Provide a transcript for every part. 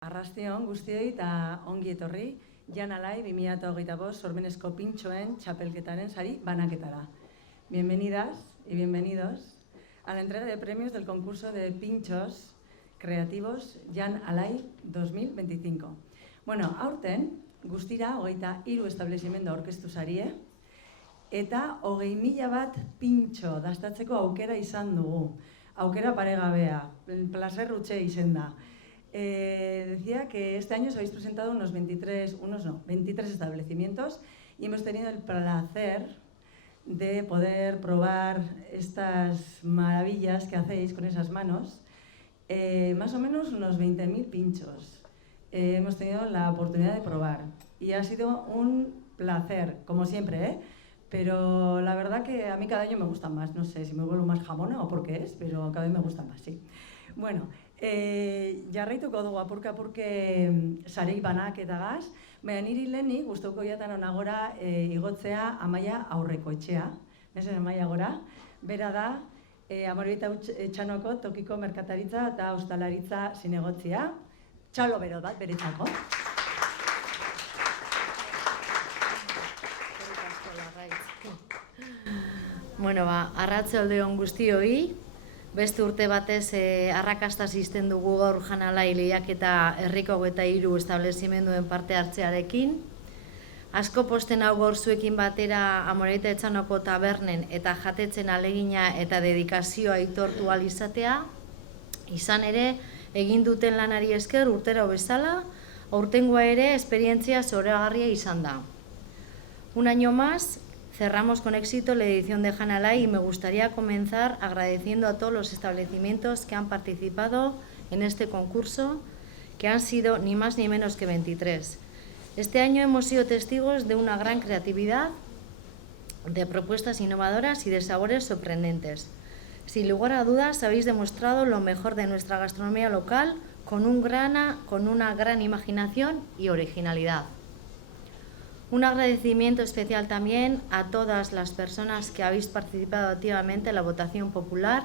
Arrastion guztioi eta ongi etorri, Jan Alai 2025 sormenezko pintxoen txapelketaren sari banaketara. Bienvenidas y bienvenidos a la entrega de premios del concurso de pinchos creativos Jan Alai 2025. Bueno, aurten guztira 23 establezimendu aurkeztu sarie eta 20.000 bat pintxo dastatzeko aukera izan dugu. Aukera paregabea, placer rutxe izen da. Decía que este año os habéis presentado 23 establecimientos y hemos tenido el placer de poder probar estas maravillas que hacéis con esas manos, más o menos unos 20.000 pinchos. Hemos tenido la oportunidad de probar y ha sido un placer, como siempre, pero la verdad que a mí cada año me gusta más, no sé si me vuelvo más jamona o por qué es, pero cada vez me gusta más, sí. Bueno, jarraituko dugu apurka-apurke sarei banaketagaz, baina niri lehenik gustoko jatan onagora igotzea Amaia Aurrekoetxea. Mezen Amaia gora, bera da Amorebieta Etxanoko tokiko merkataritza eta ostalaritza zinegotzia. Txalo bero bat, beretzako. Bueno, arratsalde on guztioi. Beste urte batez arrakasta izten dugu gaur Jan Alai lehiaketa herriko 23 establezimenduen parte hartzearekin. Asko posten hau gaur zuekin batera Amorebieta Etxanoko tabernen eta jatetzen alegina eta dedikazioa aitortu ahal izatea. Izan ere, egin duten lanari esker urtero bezala, aurtengoa ere esperientzia zoragarria izan da. Un año más, cerramos con éxito la edición de Jan Alai y me gustaría comenzar agradeciendo a todos los establecimientos que han participado en este concurso, que han sido ni más ni menos que 23. Este año hemos sido testigos de una gran creatividad, de propuestas innovadoras y de sabores sorprendentes. Sin lugar a dudas, habéis demostrado lo mejor de nuestra gastronomía local con una gran imaginación y originalidad. Un agradecimiento especial también a todas las personas que habéis participado activamente en la votación popular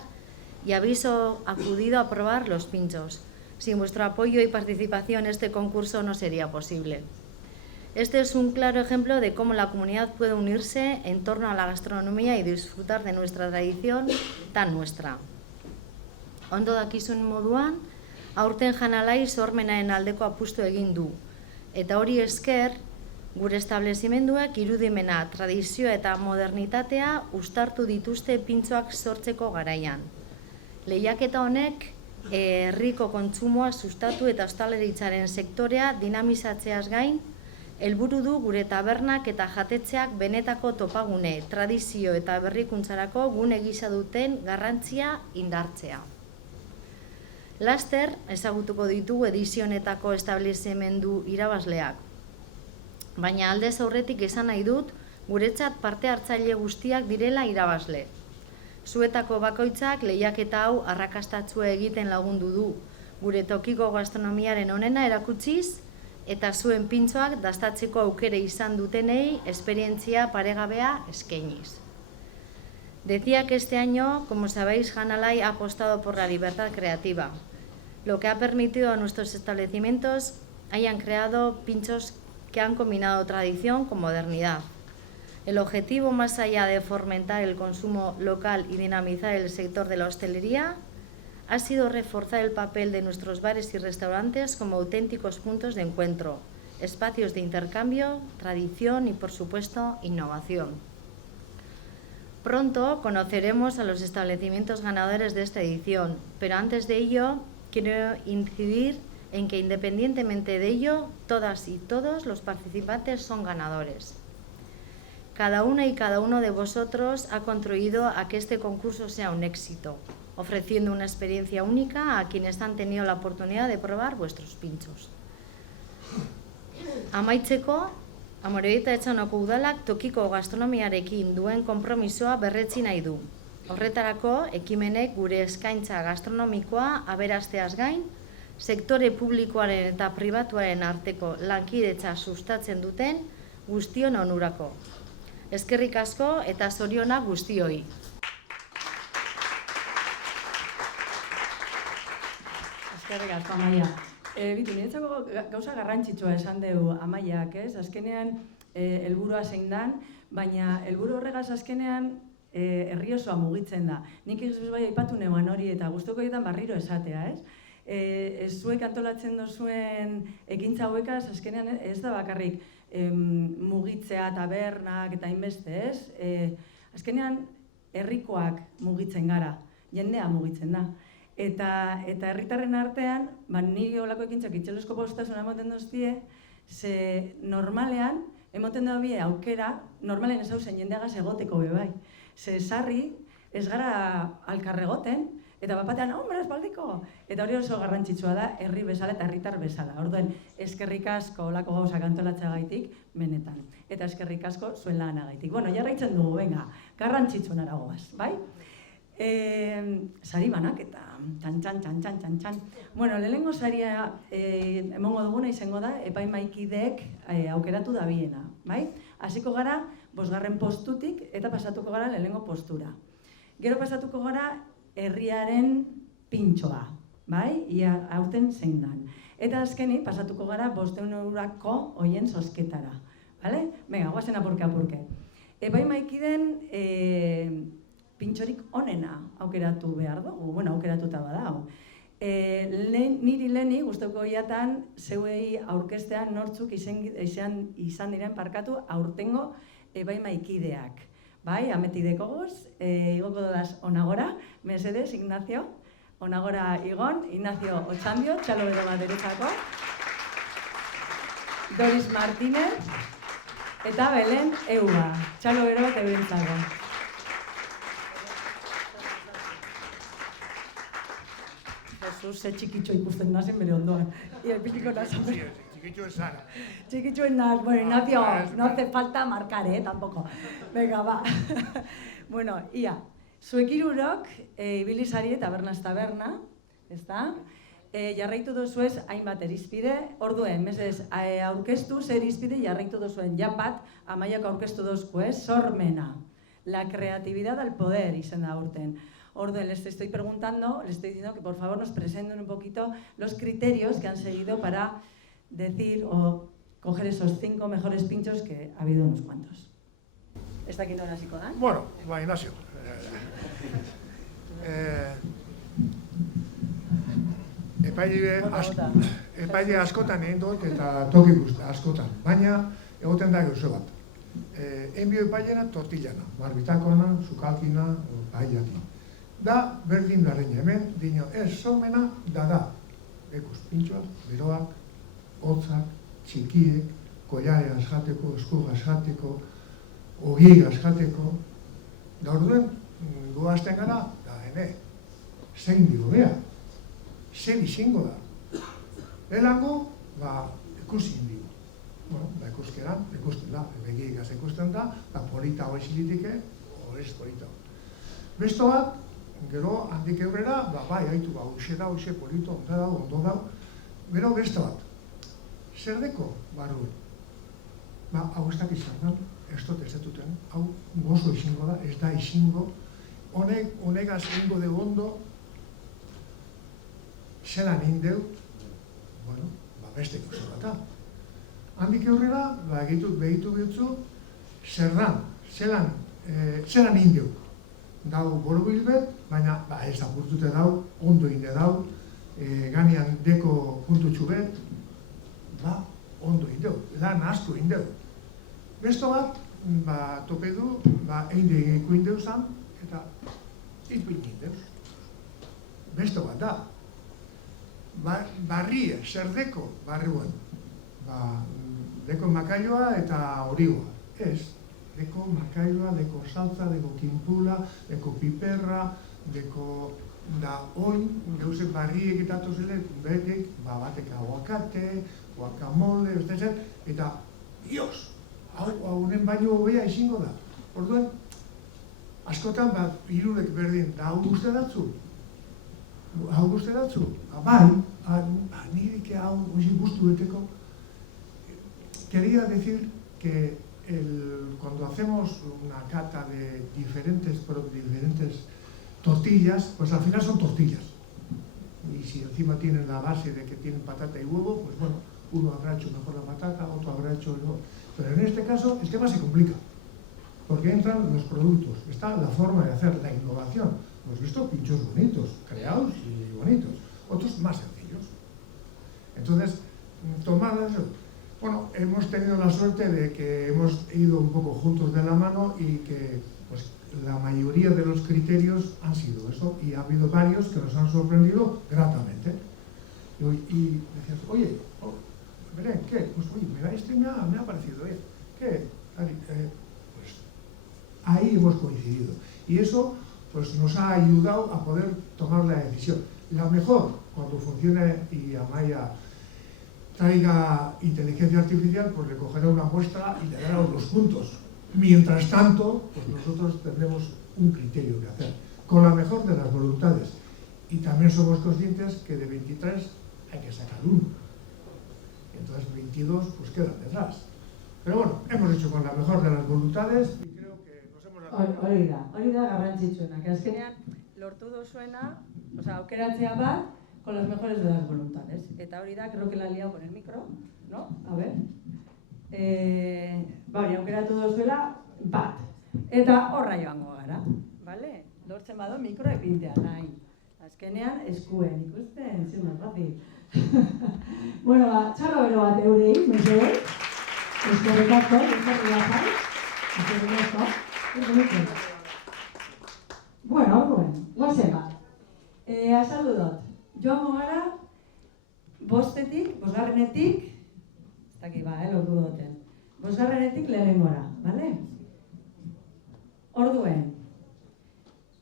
y habéis acudido a probar los pinchos. Sin vuestro apoyo y participación este concurso no sería posible. Este es un claro ejemplo de cómo la comunidad puede unirse en torno a la gastronomía y disfrutar de nuestra tradición tan nuestra. Ondo dakizuen moduan, aurten Jan Alai sormenaren aldeko apustu egin du, eta hori esker, gure establezimenduak irudimena, tradizioa eta modernitatea uztartu dituzte pintxoak sortzeko garaian. Lehiaketa honek herriko kontsumoa sustatu eta ostalaritzaren sektorea dinamizatzeaz gain, helburu du gure tabernak eta jatetxeak benetako topagune, tradizio eta berrikuntzarako gune gisa duten garrantzia indartzea. Laster ezagutuko ditugu edizio honetako establezimendu irabazleak. Baina aldez aurretik esan nahi dut, guretzat parte hartzaile guztiak direla irabazle. Zuetako bakoitzak lehiaketa hau arrakastatsua egiten lagundu du, gure tokiko gastronomiaren onena erakutsiz, eta zuen pintxoak dastatzeko aukere izan dutenei esperientzia paregabea eskainiz. Decía que este año, como sabéis, Jan Alai ha apostado por la libertad creativa, lo que ha permitido a nuestros establecimientos hayan creado pinchos que han combinado tradición con modernidad. El objetivo, más allá de fomentar el consumo local y dinamizar el sector de la hostelería, ha sido reforzar el papel de nuestros bares y restaurantes como auténticos puntos de encuentro, espacios de intercambio, tradición y, por supuesto, innovación. Pronto conoceremos a los establecimientos ganadores de esta edición, pero antes de ello quiero incidir en que independientemente de ello, todas y todos los participantes son ganadores. Cada una y cada uno de vosotros ha contribuido a que este concurso sea un éxito, ofreciendo una experiencia única a quienes han tenido la oportunidad de probar vuestros pinchos. Amaitzeko, Amorebieta Etxanoko udalak tokiko gastronomiarekin duen konpromisoa berretsi nahi du. Horretarako, ekimenek gure eskaintza gastronomikoa aberasteaz gain, sektore publikoaren eta pribatuaren arteko lankidetza sustatzen duten guztion onurako. Eskerrik asko eta zorionak guztioi. Eskerrik asko, Amaia. Niretzako gauza garrantzitsua esan dugu Amaiak, ez? Azkenean helburua zein dan, baina helburu horregaz azkenean herri osoa mugitzen da. Nik bai aipatu neuan hori eta gustuko ditan barriro esatea, ez? Zuek antolatzen duzuen ekintza hauekaz azkenean ez da bakarrik mugitzea tabernak eta hainbeste, ez? Azkenean herrikoak mugitzen gara, jendea mugitzen da. Eta herritarren artean, niri olako ekintzak itxelosko postasuna emoten doztie, ze normalean, emoten da bie aukera, normalean ez hau zen jendeagaz egoteko bebai. Ze sarri, ez gara alkarregoten, eta bapatean, hombre, espaldiko! Eta hori oso garrantzitsua da, herri bezala eta herritar bezala. Orduen, eskerrik asko olako gauzak antolatzagaitik, benetan. Eta eskerrik asko zuen lanagaitik. Bueno, jarraitzen dugu, venga, garrantzitsuen aragoaz, bai? Sari banak eta txan. Bueno, lehenengo saria emongo duguna izango da epaimahaikideek aukeratu dabiena, bai? Hasiko gara 5. postutik eta pasatuko gara lehenengo postura. Gero pasatuko gara herriaren pintxoa, bai? Ia aurten zein dan. Eta azkenik pasatuko gara 500 eurako hoien zozketara, bale? Venga, guazen apurke. Epaimahaikideen pintxorik onena aukeratu behar dugu, bueno, aukeratuta badau. Niri leheni guztoko iatan zeuei aurkestean nortzuk izan diren parkatu aurtengo epaimahaikideak. Bai, ametideko goz, igoko dodaz onagora, mesedez, Ignacio, onagora igon, Ignacio Otxandio, txalo bero bat derezako, Doris Martínez, eta Belen Eua, txalo bero bat eurentzako. Jesus, ze txikitxo ikusten nazen bere ondoan. Ia, pitiko nazen. Chiquicho es Sara. Chiquicho en nas, bueno, Ignacio, no hace falta marcar, tampoco. Venga, va. Bueno, ia, zuek hirurok, ibilizari tabernaz taberna, ezta? Jarraitu dozuez hainbat erizpide, orduen, mesez, aurkeztu zer irizpide jarraitu dozuen, bat, Amaiak aurkeztu dozku, sormena. La creatividad al poder, izen da urten. Orduen, les estoy preguntando, les estoy diciendo que por favor nos presenten un poquito los criterios que han seguido para decir o coger esos 5 mejores pinchos que ha habido unos cuantos. ¿Está aquí no hasiko da? Bueno, ba, Ignacio. Epaile askotan egin dut eta toki guzti askotan, baina egoten da gauze bat. Enbio epailena tortillana, barbitakoana, sukalkina, paellati. Da berdin berdina, hemen dino ez sormena da. Ekuz pintxoak, beroak, hotzak, txikiek, kollare asjateko, eskuga asjateko, ogieg asjateko. Da orduen, goazten gara, da ene, zein digo bea, zer izango da. Elango, ikusi indigo. Bueno, ikusten da, begiegaz ikusten da, polita hoizilitike, horrez polita. Besto bat, gero handik eurrera, bai, haitu, hoxe polito, ondo da. Gero beste bat, zer deko barruen? Hau ez dakiz zartan, ez dut ez dututen, hau gozo izango da, ez da izango, honegaz ingo de ondo, zelan indeu, bueno, beste gauza bat da. Handik eurrera, behitu behitzu, zelan indeu. Dau borobil bet, baina ez apurtute dau, ondo inde dau, ganean deko puntutxu bet, ondo indeu, lan asko indeu. Besto bat, tope du, einde egeko indeu zan, eta itpin indeu. Besto bat da. Barrie, zer deko barruen. Deko makailoa eta origoa. Ez. Deko makailoa, deko saltza, deko kinpula, deko piperra, deko da oin, geuzek barriek eta tozele, betek, batek aguakate, guacamole, eta dios, haunen baino hobea izango da. Orduen, askotan hirurek berdin, da hau guzti datzu? Hau guzti datzu? Bai, nirik hau guztu beteko. Quería decir que cuando hacemos una cata de diferentes tortillas, pues al final son tortillas. y si encima tienen la base de que tienen patata y huevo, pues bueno, uno habrá hecho mejor la patata, otro habrá hecho el huevo. Pero en este caso el tema se complica, porque entran los productos, está la forma de hacer, la innovación. Hemos visto pinchos bonitos, creados y bonitos, otros más sencillos. Entonces, tomadas, bueno, hemos tenido la suerte de que hemos ido un poco juntos de la mano y que pues, la mayoría de los criterios han sido eso, y ha habido varios que nos han sorprendido gratamente. Y decías, oye, Belén, ¿qué? Pues oye, mira, este me ha parecido bien. ¿Qué? Pues ahí hemos coincidido. Y eso pues, nos ha ayudado a poder tomar la decisión. La mejor, cuando funcione y Amaya traiga inteligencia artificial, pues le cogerá una muestra y le dará los puntos. Mientras tanto, pues nosotros tendremos un criterio que hacer, con la mejor de las voluntades. Y también somos conscientes que de 23 hay que sacar uno. Entonces 22 pues quedan detrás. Pero bueno, hemos hecho con la mejor de las voluntades y creo que nos hemos... Hori da garrantzitsuena, que azkenean lortu duzuena, aukeratzea bat, con las mejores de las voluntades. Eta hori da, creo que la he liado con el micro, ¿no? A ver. Hori, aukeratu duzuela, bat. Eta horra joango gara, vale? Lortzen bado mikro epintea nahi. Azkenean, eskuen, ikusten, zin más fácil. Bueno, txarro bero bat eurei, mesedez. Eskerrik asko, Bueno, orduen, goazen bat. Azaldu dut, joango gara, bosgarrenetik, ez dakit ba, lortu duten, bosgarrenetik lehenengora, bale? Orduen,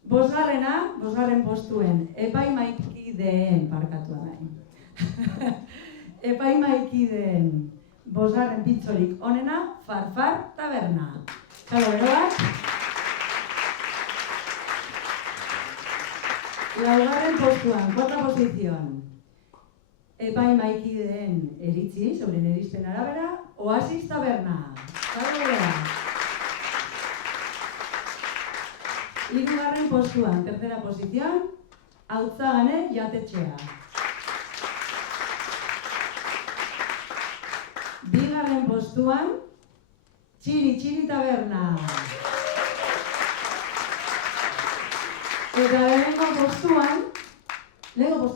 bosgarren postuen, epaimaikideen parkatua nahi. Epaimaikideen bosgarren pintxorik onena, Farfar Taberna. Txalo beroak. Laugarren postuan, kontra posizion. Epaimaikideen eritzi, euren irizpen arabera, Oasis Taberna. Txalo beroak. Hirugarren postuan, tercera posizion, Hautzagane jatetxea. Bigarren postuan, Txiri Taberna. Eta lehenengo postua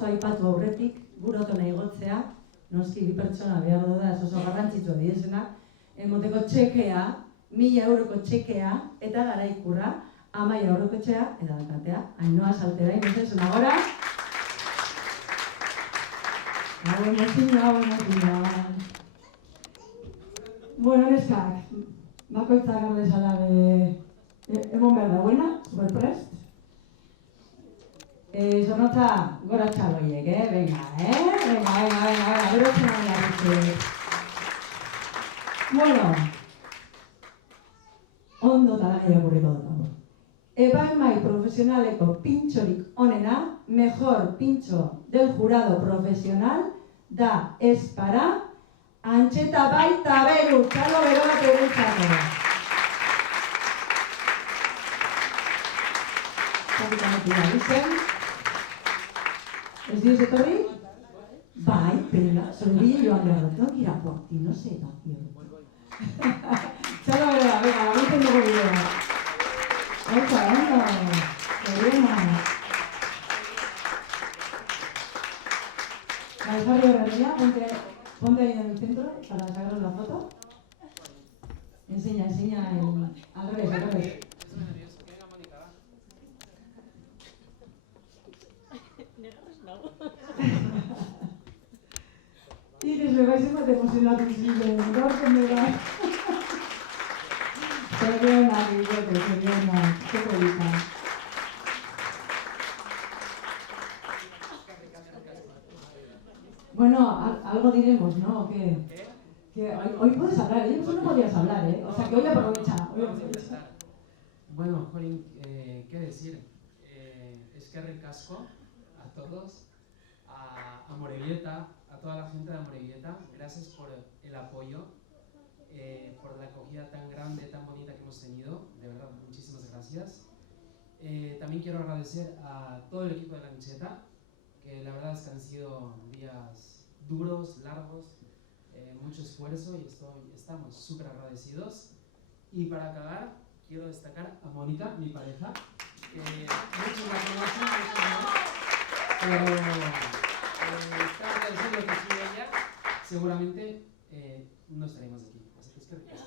aipatu aurretik, gurotona igotzea, noski bi pertsona behar da oso garrantzitsua diezena, emoteko txekea, 1.000 euroko txekea, eta garaikurra, 10 euroko txea, eta dakatea, Ainhoa Saltera, inozen agora. Gau emozina. Bueno, neskak, bakoitzak gardezala emon behar da, buena, superprest. Zornotza gora txaloiek, venga, berotzen ari. Bueno, ondo eta nahi agurriko dut. Epaimai profesionaleko pintxorik onena, mejor pintxo del jurado profesional, da ez para Antxeta Baita Beru, txalo bero bat eurentzako. Ez dioz etorri? Bai, pena, zorbile joan behar dut, no gira porti, no se da, txalo bero bat, venga, laguntzen dugu bidea. Oita, problema. Jarri horretia, ponte ahí en el centro para sacaros la foto. Enseña al revés. Y que se vais a meter emocionado en gaur komera. Zorionak, qué polita. Bueno, algo diremos, ¿no? Que hoy puedes hablar, yo no podías hablar, ¿eh? O sea, que hoy aprovecha. Bueno, Jolín, ¿qué decir? Eskerrik asko a todos, a Amorebieta, a toda la gente de Amorebieta. Gracias por el apoyo, por la acogida tan grande, tan bonita que hemos tenido. De verdad, muchísimas gracias. También quiero agradecer a todo el equipo de la Ancheta, que la verdad es que han sido días duros, largos, mucho esfuerzo y estamos súper agradecidos. Y para acabar, quiero destacar a Mónica, mi pareja, que muchos la conocen, muchos no, pero está agradecido que siga ella, seguramente no estaremos aquí. Así que es que ricasco.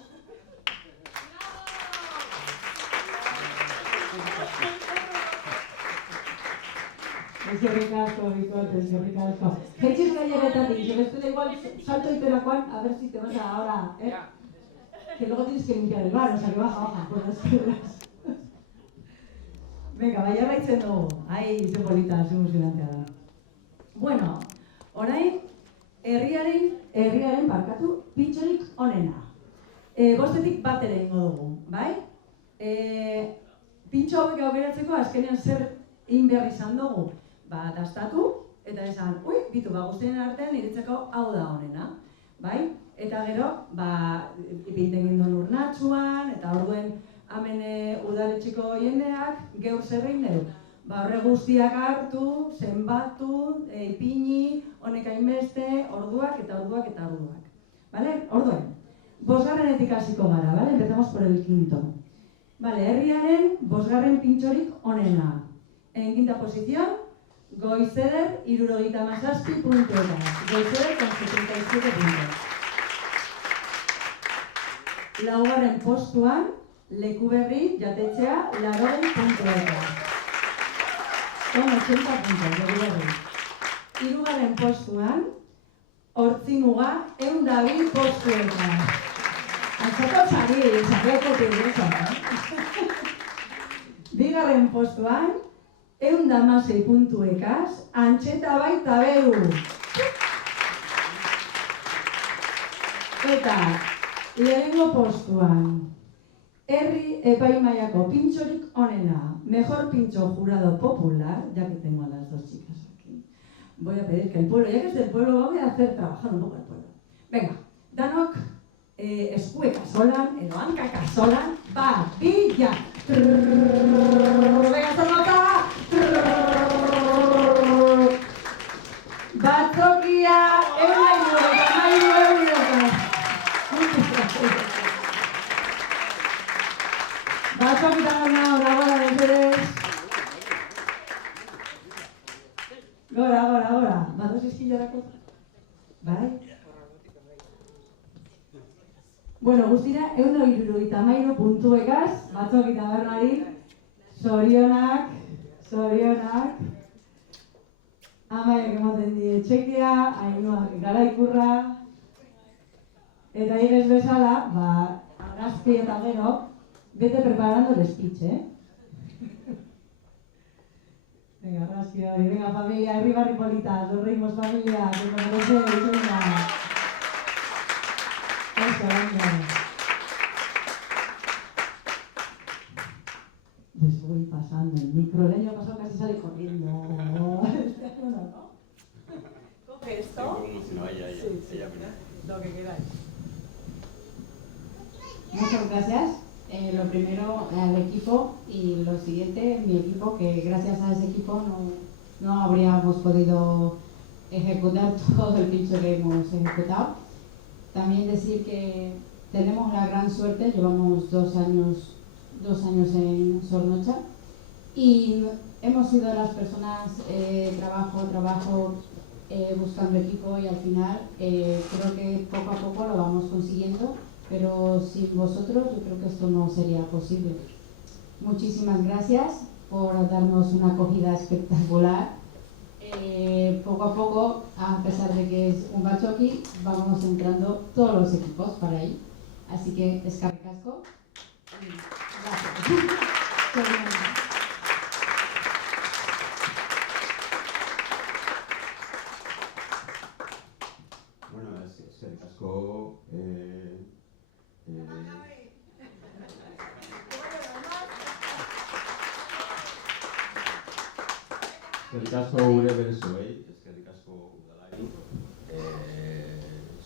Eskerrik asko, Bikote, eskerrik asko. Jetxiz gaineretatik, yo estoy igual, salto y te la cual, a ver si te vas ahora, ¿eh? Que luego tienes que limpiar el bar, o sea que baja, por las piedras. Venga, bai jarraitzen dugu. Ai, ze polita, ze emozionantea da. Bueno, orain, herriaren barkatu, pintxorik onena. Bostetik bat ere ingo dugu, bai? Pintxo hauek aukeratzeko azkenean zer egin behar izan dugu? Ba, dastatu, eta esan, bitu, guztien artean niretzako hau da onena, bai? Eta gero, ipinten ginduen urnatxuan, eta orduen hemen udaletxeko jendeak, geur zerrein dugu. Horre guztiak hartu, zenbatu, ipini, honek hainbeste, orduak eta orduak eta orduak. Bale? Orduen, bosgarrenetik hasiko gara, bale? Empezamos por el quinto. Bale, herriaren bosgarren pintxorik onena. En quinta posición, Goizeder, 77 puntuetas. Goizeder con 77 puntos. Laugarren postuan, Lekuberri, jatetxea, 80 puntuetas. Con 80 puntos, Lekuberri. Hirugarren postuan, Hortzimuga, 102 puntuetas. Antzako txari, txarriako pirreza. Bigarren postuan, 116 puntuekaz, Antxeta baita behu. Eta, lehenengo postuan, herri epaimaiako pintxorik onena, mejor pincho jurado popular, ya que tengo a las dos chicas aquí, voy a pedir que el pueblo, ya que es del pueblo, voy a hacer trabajar un poco el pueblo. Venga, danok, eskueka solan, edo hankaka solan, bila. Venga, zornota! Batzokia, Batzokita gora, mesedez. Gora. Badoz izkilorako? Bai? Bueno, guztira, 173 puntuekaz, Batzokita Bernari, zorionak. Amaiak ematen die txekia, Ainuak garaikurra. Eta irez bezala, argazki eta gero, vete preparando el speech, Venga, argazki hori, venga familia, herri barri polita, nos reímos familia, que nos merecéis, venga. Eso, venga. Les voy pasando el micro, el año pasado casi sale corriendo. ¿No? Coge esto. Si no, ella. Lo que queráis. Muchas gracias. Lo primero al equipo y lo siguiente, mi equipo, que gracias a ese equipo no habríamos podido ejecutar todo el pincho que hemos ejecutado. También decir que tenemos la gran suerte, llevamos 2 años en Zornotza y hemos sido las personas trabajo buscando equipo y al final creo que poco a poco lo vamos consiguiendo, pero sin vosotros yo creo que esto no sería posible. Muchísimas gracias por darnos una acogida espectacular. Poco a poco, a pesar de que es un batzoki, vamos entrando todos los equipos para ahí. Así que eskerrik asko. Gracias. Bueno, eskerrik asko. Eskerrik asko gure berezuei, eskerrik asko udalari,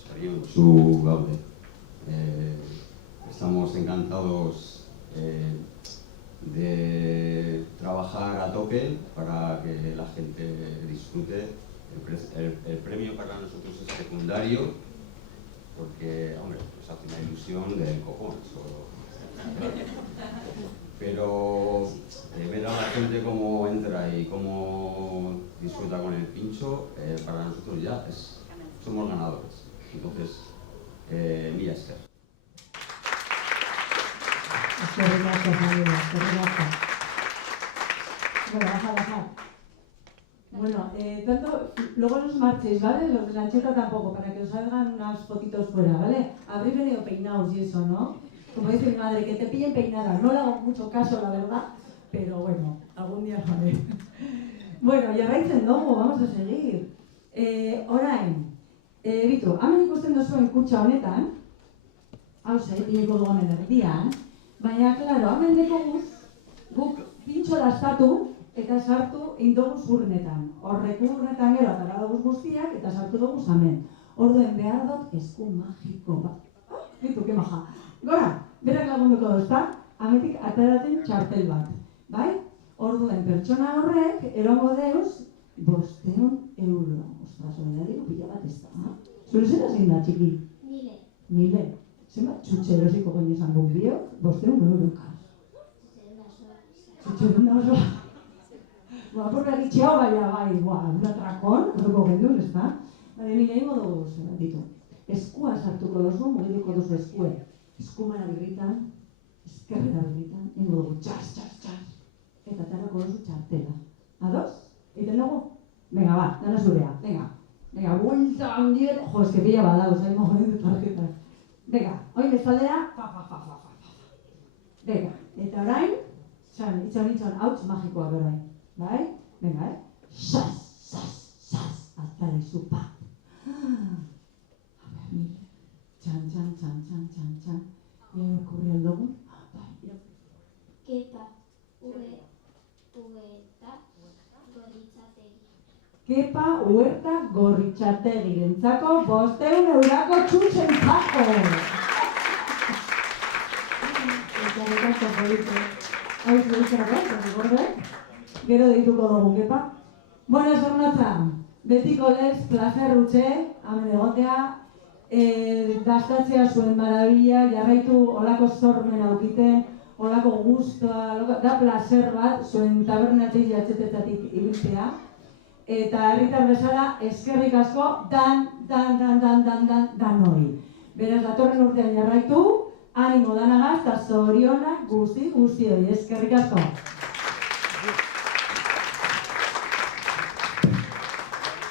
zoriontsu gaude. Estamos encantados de trabajar a tope para que la gente disfrute. El premio para nosotros es secundario, porque, hombre, nos hace una ilusión de cojones. Pero ver a la gente cómo entra y cómo disfruta con el pincho, para nosotros ya somos ganadores. Entonces, mila esker. Bueno, baja. Bueno, luego no os marchéis, ¿vale? Los de la cheta tampoco, para que os salgan unas fotitos fuera, ¿vale? Habréis venido peinados y eso, ¿no? Como dice mi madre, que te pillen peinada. No le hago mucho caso, la verdad, pero bueno, algún día lo haré. Bueno, jarraitzen dugu, vamos a seguir. Orain, Bitu, hemen ikusten duzuen kutxa honetan, hau zaipineko dugu hemen erdian, baina, klaro, hemen dekoguz, guk pintxo dastatu eta sartu indoguz urnetan. Horreku urnetan gero atara dugu guztiak eta sartu dugu hemen. Orduen behar dut esku magiko bat. Bitu, ke maja. Gora, berak lagunduko duzta, ametik ataraten txartel bat. Bai? Orduen pertsona horrek, erongo deuz, 500 euro. Ostras, hori diru pila bat ez da. Zure zera zein da, txiki? 1000. Zenbat txutxe erosiko goin izan guk biok? 500 eurokaz. Txutxe da oso. Apurrak itxeago baina bai, unatrakon, horreko gendun, ez da? Nire ingo dugu zer ditu. Eskua sartuko duzu, mugiduko duzu eskue. Eskumara birritan, eskerrera birritan, ingo dugu txas. Eta tarako duzu txartela. Ados? Eiten dugu? Venga, ba, dana zurea, venga. Venga, buelta handiet, jo, eske pila badauz, mogoen de tarjetak. Venga, oin bezaldera, fa. Venga, eta orain, itxan, hauts magikoa berbain. Bai? Venga, sas, aztara izu, pa. A ver, mire. Txan. Irakurri aldugu. Kepa, Huerta, Gorritxategi. Kepa, Huerta, Gorritxategi rentzako 500 eurako txutxentzako. Eta rekako polite. Hau zuritzerako, gero deituko dugu, Kepa. Bueno, zornotza, betiko lez, placer utxe, hemen egotea, dastatzea zuen marabila, jarraitu olako zormen aukiten, olako guztua, da placer bat, zuen tabernatik jatxetetatik ibiltzea. Eta herritar bezala, eskerrik asko, dan hori. Beraz, datorren urtean jarraitu, animo danagaz, eta zorionak guzti hori, eskerrik asko.